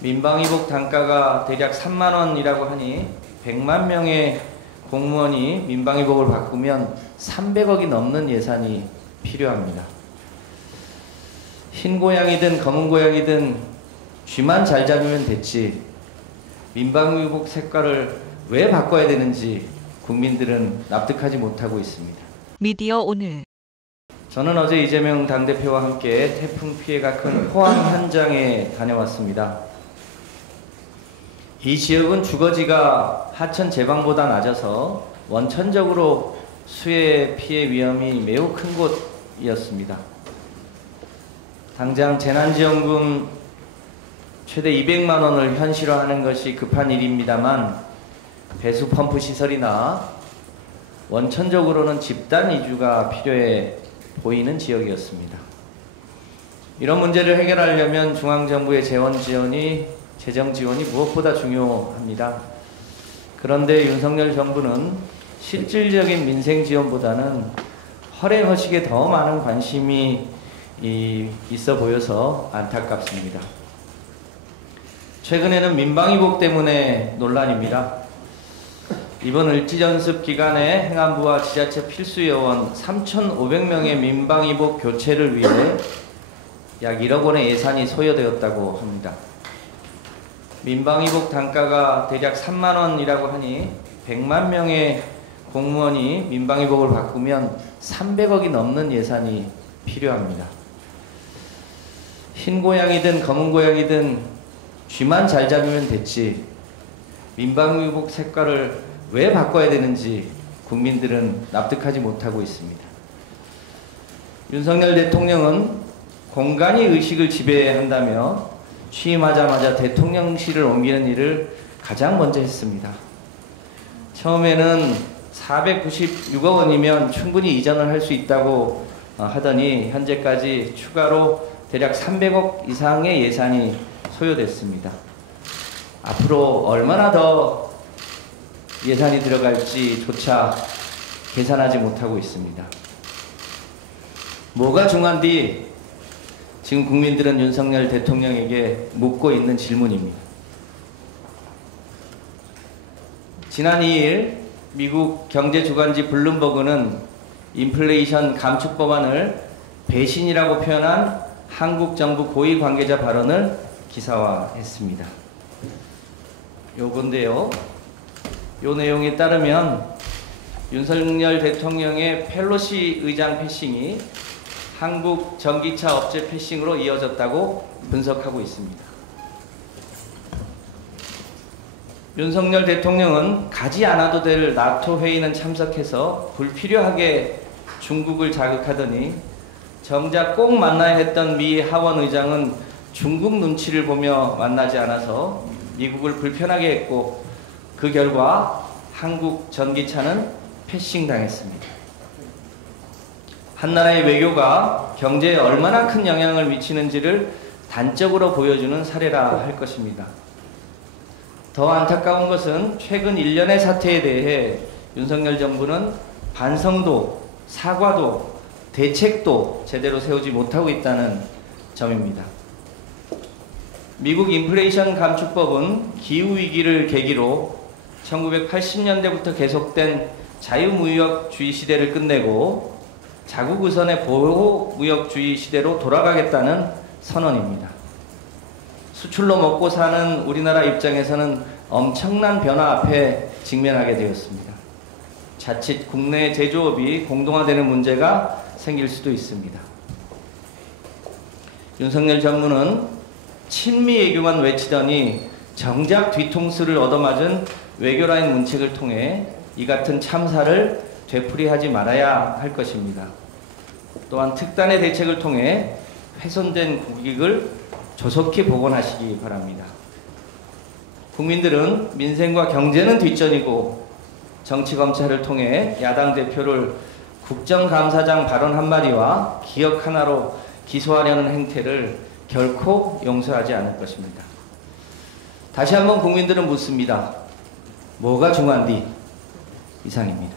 민방위복 단가가 대략 3만 원이라고 하니 100만 명의 공무원이 민방위복을 바꾸면 300억이 넘는 예산이 필요합니다. 흰 고양이든 검은 고양이든 쥐만 잘 잡으면 됐지 민방위복 색깔을 왜 바꿔야 되는지 국민들은 납득하지 못하고 있습니다. 미디어 오늘 저는 어제 이재명 당대표와 함께 태풍 피해가 큰 포항 현장에 다녀왔습니다. 이 지역은 주거지가 하천 제방보다 낮아서 원천적으로 수해 피해 위험이 매우 큰 곳이었습니다. 당장 재난지원금 최대 200만 원을 현실화하는 것이 급한 일입니다만 배수 펌프 시설이나 원천적으로는 집단 이주가 필요해 보이는 지역이었습니다. 이런 문제를 해결하려면 중앙정부의 재정 지원이 무엇보다 중요합니다. 그런데 윤석열 정부는 실질적인 민생 지원보다는 허례허식에 더 많은 관심이 있어 보여서 안타깝습니다. 최근에는 민방위복 때문에 논란입니다. 이번 을지연습 기간에 행안부와 지자체 필수요원 3,500명의 민방위복 교체를 위해 약 1억 원의 예산이 소요되었다고 합니다. 민방위복 단가가 대략 3만 원이라고 하니 100만 명의 공무원이 민방위복을 바꾸면 300억이 넘는 예산이 필요합니다. 흰 고양이든 검은 고양이든 쥐만 잘 잡으면 됐지 민방위복 색깔을 왜 바꿔야 되는지 국민들은 납득하지 못하고 있습니다. 윤석열 대통령은 공간이 의식을 지배한다며 취임하자마자 대통령실을 옮기는 일을 가장 먼저 했습니다. 처음에는 496억 원이면 충분히 이전을 할 수 있다고 하더니 현재까지 추가로 대략 300억 이상의 예산이 소요됐습니다. 앞으로 얼마나 더 예산이 들어갈지조차 계산하지 못하고 있습니다. 뭐가 중요한지 지금 국민들은 윤석열 대통령에게 묻고 있는 질문입니다. 지난 2일 미국 경제주간지 블룸버그는 인플레이션 감축 법안을 배신이라고 표현한 한국 정부 고위 관계자 발언을 기사화했습니다. 요건데요. 요 내용에 따르면 윤석열 대통령의 펠로시 의장 패싱이 한국 전기차 업체 패싱으로 이어졌다고 분석하고 있습니다. 윤석열 대통령은 가지 않아도 될 나토 회의는 참석해서 불필요하게 중국을 자극하더니 정작 꼭 만나야 했던 미 하원 의장은 중국 눈치를 보며 만나지 않아서 미국을 불편하게 했고 그 결과 한국 전기차는 패싱당했습니다. 한 나라의 외교가 경제에 얼마나 큰 영향을 미치는지를 단적으로 보여주는 사례라 할 것입니다. 더 안타까운 것은 최근 일련의 사태에 대해 윤석열 정부는 반성도, 사과도, 대책도 제대로 세우지 못하고 있다는 점입니다. 미국 인플레이션 감축법은 기후위기를 계기로 1980년대부터 계속된 자유무역주의 시대를 끝내고 자국의선의 보호무역주의 시대로 돌아가겠다는 선언입니다. 수출로 먹고 사는 우리나라 입장에서는 엄청난 변화 앞에 직면하게 되었습니다. 자칫 국내 제조업이 공동화되는 문제가 생길 수도 있습니다. 윤석열 정부는 친미 외교만 외치더니 정작 뒤통수를 얻어맞은 외교라인 문책을 통해 이 같은 참사를 되풀이하지 말아야 할 것입니다. 또한 특단의 대책을 통해 훼손된 국익을 조속히 복원하시기 바랍니다. 국민들은 민생과 경제는 뒷전이고 정치검찰을 통해 야당 대표를 국정감사장 발언 한마디와 기억 하나로 기소하려는 행태를 결코 용서하지 않을 것입니다. 다시 한번 국민들은 묻습니다. 뭐가 중요한디? 이상입니다.